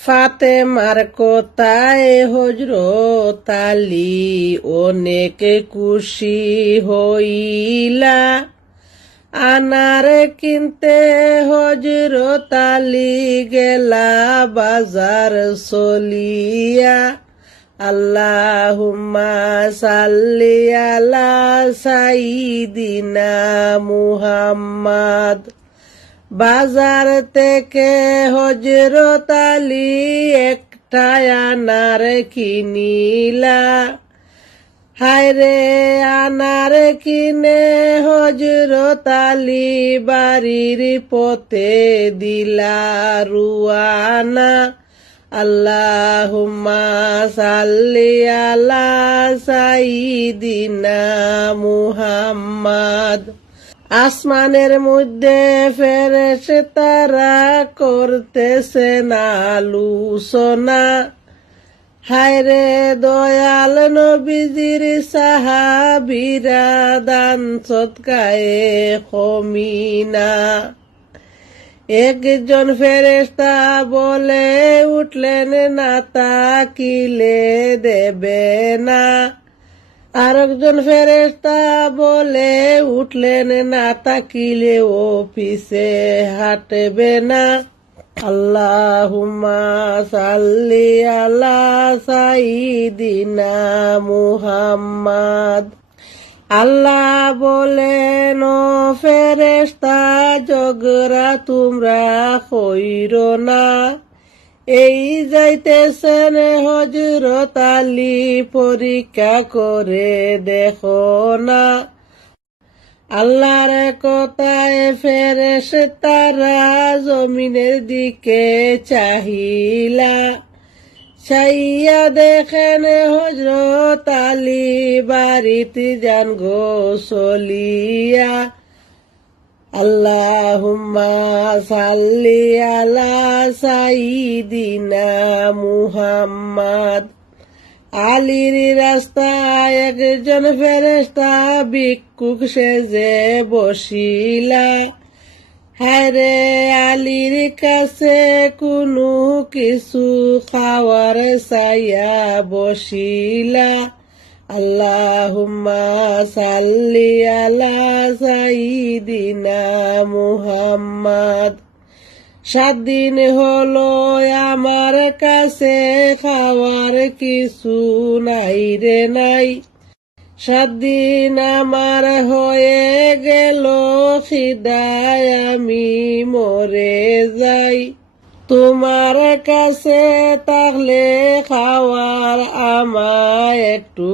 ফাতেমার কথায় হযরত আলী অনেক খুশি হইলা। আনার কিনতে হযরত আলী গেলা বাজার চলিয়া। আল্লাহুম্মা সাল্লি আলা সাইয়্যিদিনা মুহাম্মাদ। বাজার থেকে হযরত আলী একটা আনার কিনিলা। হায়রে আনার কিনে হযরত আলী বাড়ির পথে দিলা রুয়ানা। আল্লাহুম্মা সাল্লি আলা সাইয়্যিদিনা মুহাম্মাদ। আসমানের মধ্যে ফেরেশতারা করতেছেন আলোচনা। হায়রে দয়াল নবীজির সাহাবীরা দান সদকায়ে কমিনা। একজন ফেরেশতা বলে উঠলেন না তাকিলে দেবে না। আরেকজন ফেরেশতা বলে উঠলেন না তাকিলে অফিসে হাঁটবে না। আল্লাহুম্মা সাল্লি আলা সাইয়্যিদিনা মুহাম্মাদ। আল্লাহ বলেন, ও ফেরেশতা ঝগড়া তোমরা কইরো না। এই যাইতেছেন হযরত আলী, পরীক্ষা করে দেখো না। আল্লাহর কথায় ফেরেশতারা জমিনের দিকে চাহিলা। চাইয়া দেখেন হযরত আলী বাড়িতে যান গো চলিয়া। আল্লাহুম্মা সাল্লি আলা সাইয়্যিদিনা মুহাম্মাদ। আলীর রাস্তায় একজন ফেরেশতা ভিক্ষুক সেজে বসিলা। হায়রে আলীর কাছে কোনো কিছু খাওয়ার চাইয়া বসিলা। আল্লাহুম্মা সাল্লি আলা সাইয়্যিদিনা মুহাম্মাদ। 7 দিন হলো আমার কাছে খাওয়ার কিছু নাই রে নাই। 7 দিন আমার হয়ে গেল খিদায় আমি মরে যাই। তোমার কাছে তাহলে খাওয়ার আমায় একটু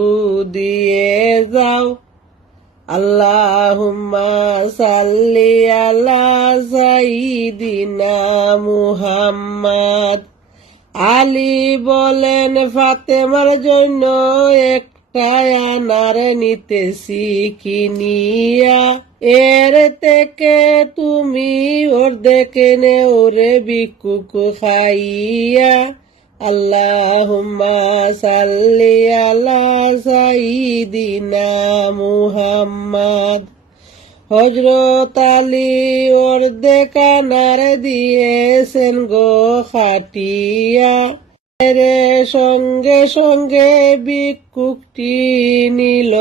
দিয়ে যাও। আল্লাহুম্মা সাল্লি আলা সাইয়্যিদিনা মুহাম্মাদ। আলী বলেন, ফাতেমার জন্য একটা আনার নিতেছি কিনিয়া। এর থেকে তুমি অর্ধেক নেও রে ভিক্ষুক খাইয়া। আল্লাহুম্মা সাল্লি আলা সাইয়্যিদিনা মুহাম্মাদ। হযরত আলী অর্ধেক আনার দিয়েছেন গো খাটিয়া। রে সঙ্গে সঙ্গে ভিক্ষুকটি নিল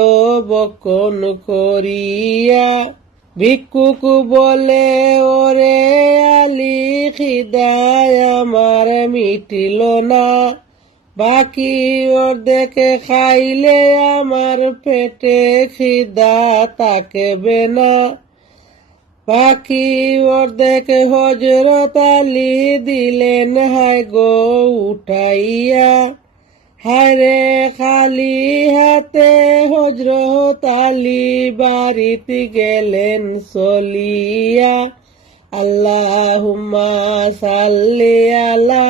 বক্ষণ করিয়া। ভিক্ষুক বলে, ওরে আলী, খিদায় আমার মিটিল না। বাকি অর্ধেক খাইলে আমার পেটে খিদা থাকবে না। বাকি অর্ধেক হযরত আলী দিলেন হায় গো উঠাইয়া। হায়রে খালি হাতে হযরত আলী বাড়িতে গেলেন চলিয়া। আল্লাহুম্মা সাল্লি আলা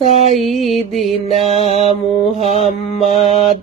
সাইয়্যিদিনা মুহাম্মাদ।